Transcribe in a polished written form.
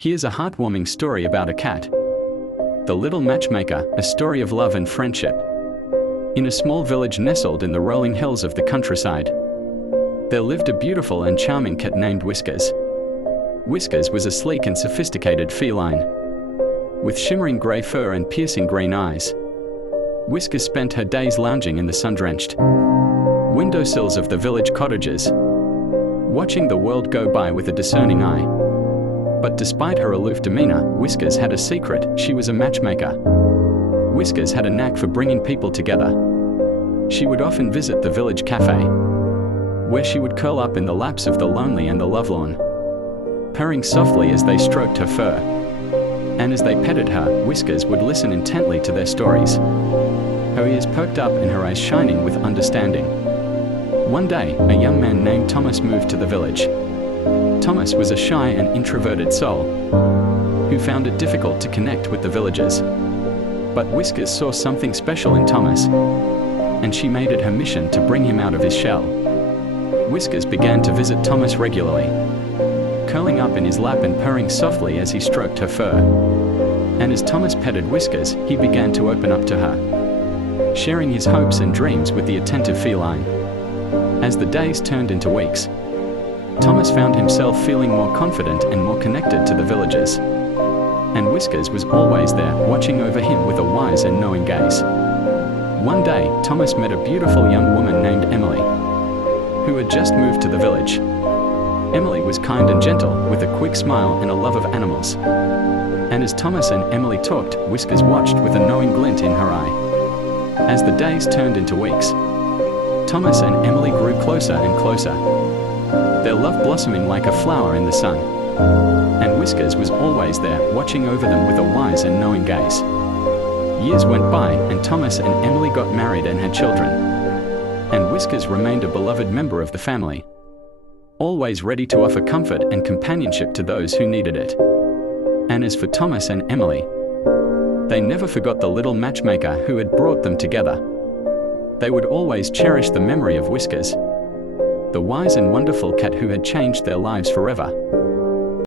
Here's a heartwarming story about a cat. The Little Matchmaker, a story of love and friendship. In a small village nestled in the rolling hills of the countryside, there lived a beautiful and charming cat named Whiskers. Whiskers was a sleek and sophisticated feline, with shimmering grey fur and piercing green eyes. Whiskers spent her days lounging in the sun-drenched windowsills of the village cottages, watching the world go by with a discerning eye. But despite her aloof demeanor, Whiskers had a secret: she was a matchmaker. Whiskers had a knack for bringing people together. She would often visit the village cafe, where she would curl up in the laps of the lonely and the lovelorn, purring softly as they stroked her fur. And as they petted her, Whiskers would listen intently to their stories, her ears perked up and her eyes shining with understanding. One day, a young man named Thomas moved to the village. Thomas was a shy and introverted soul who found it difficult to connect with the villagers. But Whiskers saw something special in Thomas, and she made it her mission to bring him out of his shell. Whiskers began to visit Thomas regularly, curling up in his lap and purring softly as he stroked her fur. And as Thomas petted Whiskers, he began to open up to her, sharing his hopes and dreams with the attentive feline. As the days turned into weeks, Thomas found himself feeling more confident and more connected to the villagers. And Whiskers was always there, watching over him with a wise and knowing gaze. One day, Thomas met a beautiful young woman named Emily, who had just moved to the village. Emily was kind and gentle, with a quick smile and a love of animals. And as Thomas and Emily talked, Whiskers watched with a knowing glint in her eye. As the days turned into weeks, Thomas and Emily grew closer and closer, their love blossoming like a flower in the sun. And Whiskers was always there, watching over them with a wise and knowing gaze. Years went by, and Thomas and Emily got married and had children. And Whiskers remained a beloved member of the family, always ready to offer comfort and companionship to those who needed it. And as for Thomas and Emily, they never forgot the little matchmaker who had brought them together. They would always cherish the memory of Whiskers, the wise and wonderful cat who had changed their lives forever.